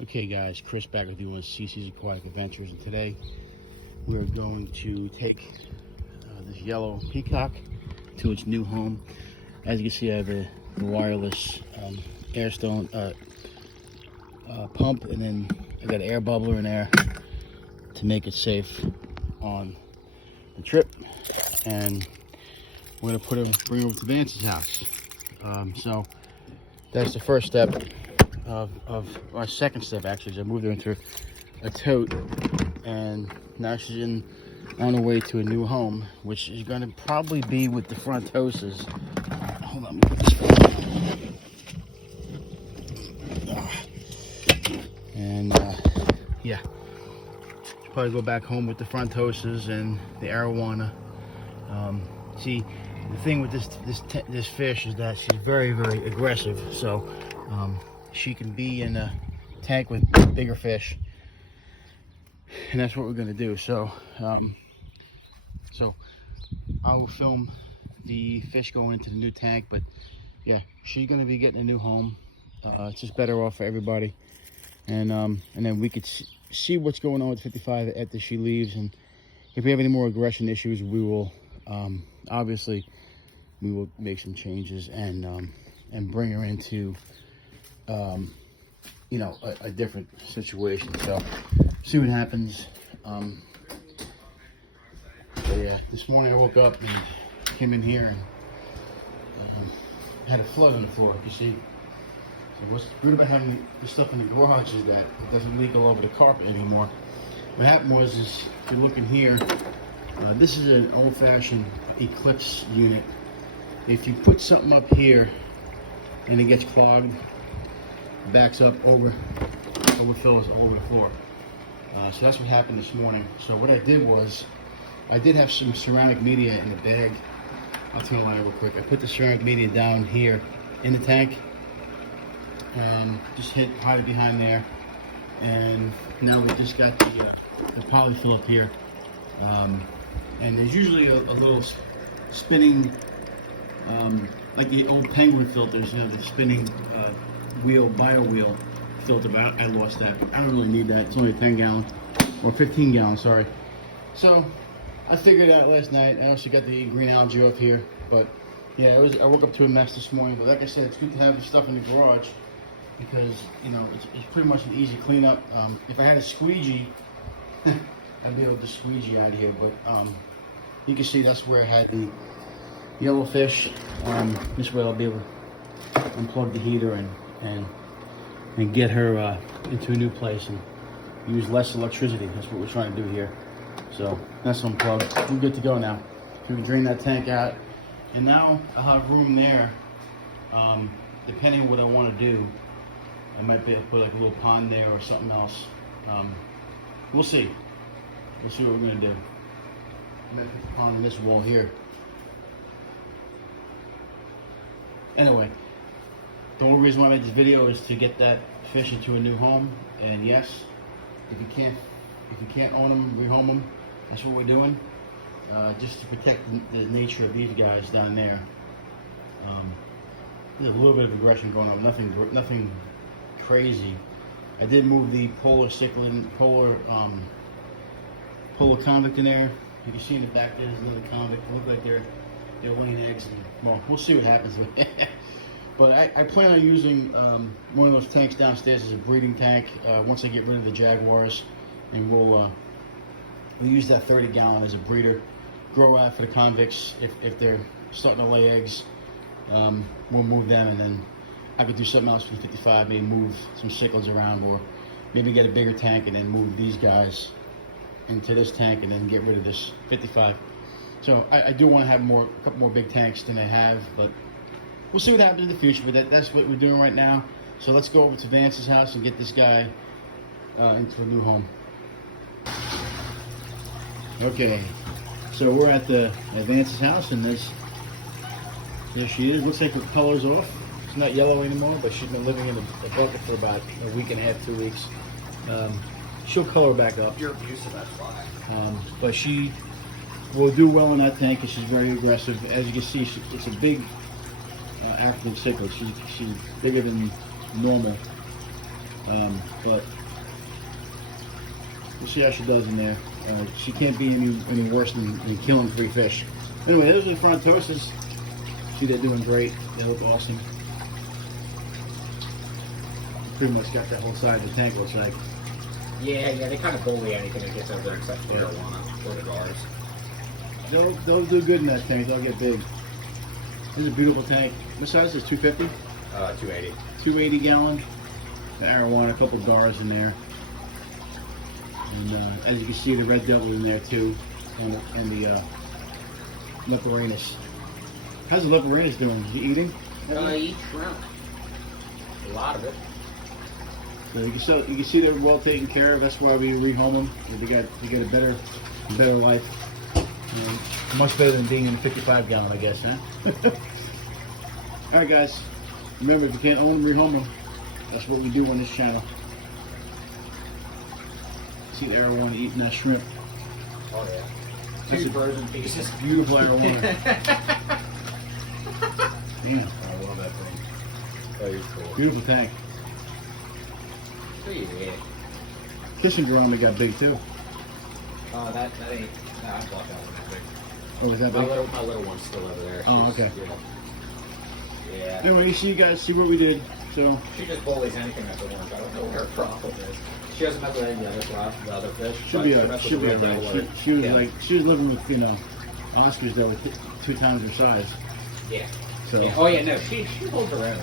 Okay guys, Chris back with you on CC's Aquatic Adventures, and today we're going to take this yellow peacock to its new home. As you can see, I have a wireless airstone pump, and then I got an air bubbler in there to make it safe on the trip. And we're gonna bring her over to Vance's house. So that's the first step of our second step, actually, is I moved her into a tote, and now she's on her way to a new home, which is going to probably be with the front hoses. Hold on, let me put this and yeah, she'll probably go back home with the front hoses and the arowana. See, the thing with this fish is that she's very, very aggressive, so she can be in a tank with bigger fish, and that's what we're going to do. So so I will film the fish going into the new tank, but yeah, she's going to be getting a new home. It's just better off for everybody, and then we could see what's going on with 55 after she leaves, and if we have any more aggression issues, we will obviously we will make some changes and bring her into you know, a different situation. So see what happens. So yeah, this morning I woke up and came in here and had a flood on the floor, you see. So what's good about having this stuff in the garage is that it doesn't leak all over the carpet anymore. What happened was, if you look in here, this is an old-fashioned Eclipse unit. If you put something up here and it gets clogged, backs up, overfills all over the floor. So that's what happened this morning. So what I did was, I did have some ceramic media in the bag. I'll tell you real quick. I put the ceramic media down here in the tank. Just hide it behind there. And now we just got the polyfill up here. And there's usually a little spinning, like the old Penguin filters, you know, the spinning bio wheel filter, but I lost that. I don't really need that. It's only a 10 gallon or 15 gallon, sorry. So I figured it out last night. I also got the green algae off here, but yeah, I woke up to a mess this morning. But like I said, it's good to have the stuff in the garage because, you know, it's pretty much an easy cleanup. If I had a squeegee, I'd be able to squeegee out of here, but you can see that's where I had the yellow fish. This way I'll be able to unplug the heater and get her into a new place and use less electricity. That's what we're trying to do here. So that's unplugged. We're good to go now. So we can drain that tank out, and now I'll have room there. Depending on what I want to do, I might be able to put like a little pond there or something else. We'll see. We'll see what we're gonna do. I might put the pond on this wall here. Anyway, the only reason why I made this video is to get that fish into a new home. And yes, if you can't own them, rehome them. That's what we're doing, just to protect the nature of these guys down there. There's a little bit of aggression going on, nothing crazy. I did move the polar cichlid, polar convict in there. You can see in the back there's another convict. They look like they're laying eggs. And, well, we'll see what happens. But I plan on using one of those tanks downstairs as a breeding tank once I get rid of the jaguars, and we'll use that 30 gallon as a breeder, grow out for the convicts. If they're starting to lay eggs, we'll move them, and then I could do something else for 55, maybe move some cichlids around, or maybe get a bigger tank and then move these guys into this tank and then get rid of this 55. So I do want to have a couple more big tanks than I have, but we'll see what happens in the future. But that's what we're doing right now. So let's go over to Vance's house and get this guy into a new home. Okay, so we're at Vance's house, and there she is. Looks like her color's off. It's not yellow anymore, but she's been living in a bucket for about a week and a half, 2 weeks. She'll color back up. You're abusive, that's why. But she will do well in that tank because she's very aggressive. As you can see, it's a big African cichlid. She's bigger than normal. But we'll see how she does in there. She can't be any worse than killing 3 fish. Anyway, those are the frontoses. See, they're doing great. They look awesome. Pretty much got that whole side of the tank, looks like. Yeah, they kind of bully anything that gets over there except for marijuana or the guards. They'll do good in that tank. They'll get big. This is a beautiful tank. What size is it? 250? 280. 280 gallon. The arowana, a couple of gars in there. And as you can see, the red devil in there too. And the leporinus. How's the leporinus doing? Is he eating? Eat shrimp. A lot of it. So you can see they're well taken care of. That's why we rehome them. They get a better life. Much better than being in a 55 gallon, I guess, huh? All right, guys. Remember, if you can't own them, rehome them. That's what we do on this channel. See the arowana eating that shrimp. Oh yeah. That's Two frozen pieces. It's a beautiful arowana. Damn. I love that thing. Oh, you're cool. Beautiful tank. Yeah. Kissing drone, they got big too. Oh, that ain't. No, I bought that one that big. Oh, is that big? My little one's still over there. Oh, okay. Yeah. Anyway, you guys see what we did. So she just bullies anything that's orange. I don't know what her problem is. She doesn't mess with any of the other fish. She'll be alright. She was she was living with Oscars that were 2 times her size. Yeah. So. Yeah. Oh yeah, no, she holds her own.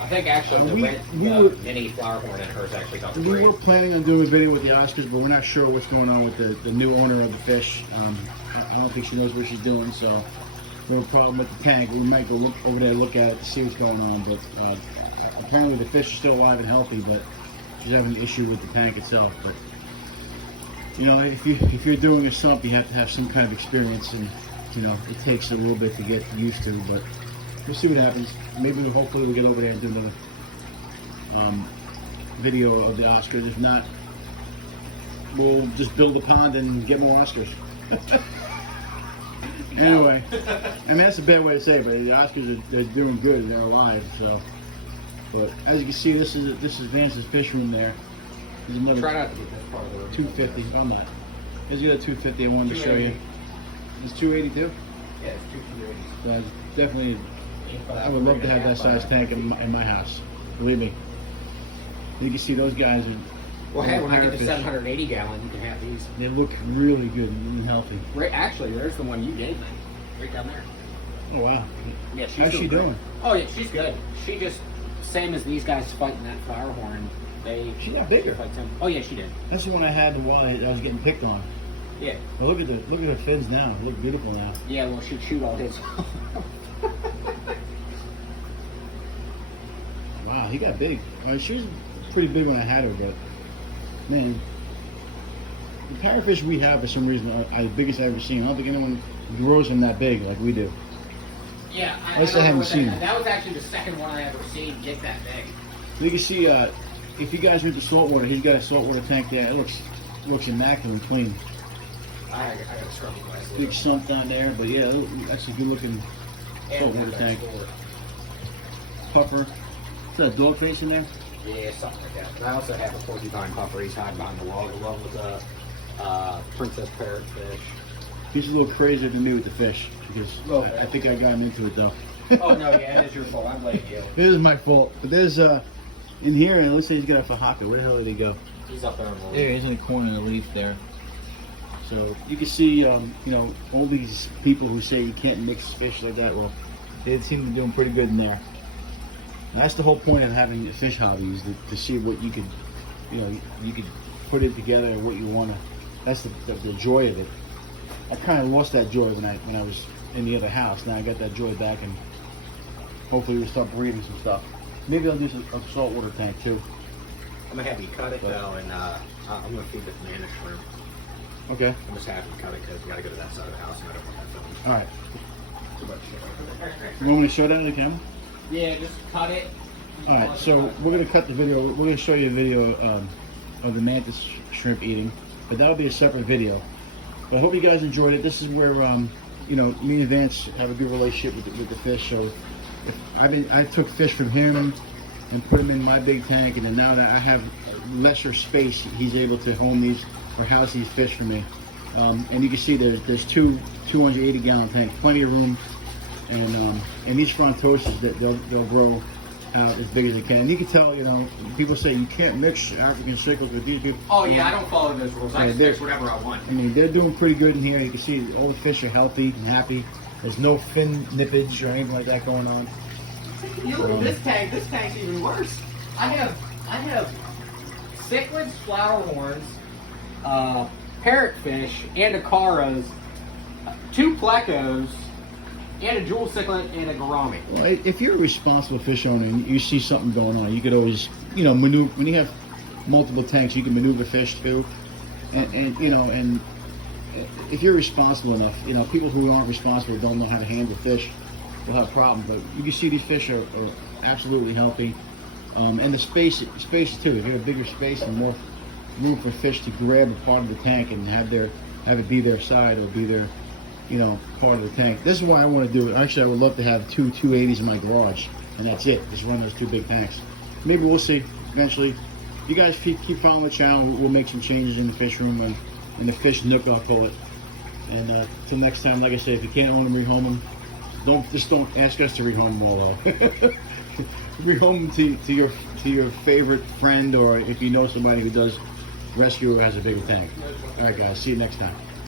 I think actually the mini flower horn in hers actually got We were planning on doing a video with the Oscars, but we're not sure what's going on with the new owner of the fish. I don't think she knows what she's doing, so we have a problem with the tank. We might go over there and look at it to see what's going on, but apparently the fish are still alive and healthy, but she's having an issue with the tank itself. But if you're doing a sump, you have to have some kind of experience, and it takes a little bit to get used to, but we'll see what happens. Maybe hopefully we'll get over there and do another video of the Oscars. If not, we'll just build a pond and get more Oscars. Anyway, I mean that's a bad way to say it, but the Oscars they're doing good and they're alive. So, but as you can see, this is Vance's fish room there. There's another. Try not to get that part of the room. 250. I'm not. There's the other 250 I wanted to show you. It's 282. Yeah, it's 280. That's definitely. I would love to have that size tank in my house. Believe me. You can see those guys are. Well, hey, when I get to 780 gallon, you can have these. They look really good and healthy. Right, actually, there's the one you gave me, right down there. Oh wow. Yeah, How's she doing? Oh yeah, she's good. She just same as these guys fighting that flower horn. She got bigger. Oh yeah, she did. That's the one I had while I was getting picked on. Yeah. But look at her fins now. They look beautiful now. Yeah, well, she'd shoot all his. Wow, he got big. She was pretty big when I had her, but man, the parrotfish we have for some reason are the biggest I've ever seen. I don't think anyone grows them that big like we do. Yeah, I haven't seen it. That was actually the second one I ever seen get that big. So you can see, if you guys went to saltwater, he's got a saltwater tank there. It looks immaculate and clean. I got a scrubby glass. Big sump down there, but yeah, that's a good looking saltwater tank. Puffer. Is that a dog face in there? Yeah, something like that. And I also have a porcupine puffer. He's hiding behind the wall along with a princess parrotfish. He's a little crazier than me with the fish because I think I got him into it though. Oh no, yeah, it is your fault. I'm blaming you. It is my fault. But there's in here, and it looks like he's got a fajaka. Where the hell did he go? He's up there on the leaf. There he is in the corner of the leaf there. So you can see, all these people who say you can't mix fish like that. Well, they seem to be doing pretty good in there. And that's the whole point of having a fish hobby, is to see what you could, you could put it together and what you want to. That's the joy of it. I kind of lost that joy when I was in the other house. Now I got that joy back, and hopefully we'll start breeding some stuff. Maybe I'll do a saltwater tank too. I'm gonna have you cut it though, and I'm gonna feed the banana shrimp. Okay. I'm just having to cut it because we gotta go to that side of the house, and I don't want that filmed. All right. Too much shit over there. You want me to show that on the camera? Yeah, just cut it. All right. So we're gonna cut the video. We're gonna show you a video of the mantis shrimp eating, but that'll be a separate video. But I hope you guys enjoyed it. This is where me and Vance have a good relationship with the fish. So I took fish from him and put them in my big tank. And then now that I have lesser space, he's able to home these or house these fish for me. And you can see there's two 280-gallon tanks, plenty of room. And these frontoses, that they'll grow out as big as they can. And you can tell, you know, people say you can't mix African cichlids with these people. Oh yeah, I don't follow those rules. I just mix whatever I want. I mean, they're doing pretty good in here. You can see all the fish are healthy and happy. There's no fin nippage or anything like that going on. You look at this tank. This tank's even worse. I have cichlids, flower horns, parrotfish, anticaras, 2 plecos, and a jewel cichlid and a gourami. Well, if you're a responsible fish owner and you see something going on, you could always, you know, maneuver. When you have multiple tanks, you can maneuver fish too. And you know, and if you're responsible enough, you know, people who aren't responsible don't know how to handle fish will have problems. But you can see these fish are absolutely healthy. And the space too. If you have bigger space and more room for fish to grab a part of the tank and have it be their side or be their, you know, part of the tank. This is why I want to do it. Actually, I would love to have 2 280s in my garage, and that's it. Just run those 2 big tanks. Maybe we'll see eventually. You guys keep following the channel. We'll make some changes in the fish room and in the fish nook, I'll call it. And till next time, like I said, if you can't own them, rehome them. Don't ask us to rehome them all though. Rehome them to your favorite friend, or if you know somebody who does rescue or has a bigger tank. All right, guys. See you next time.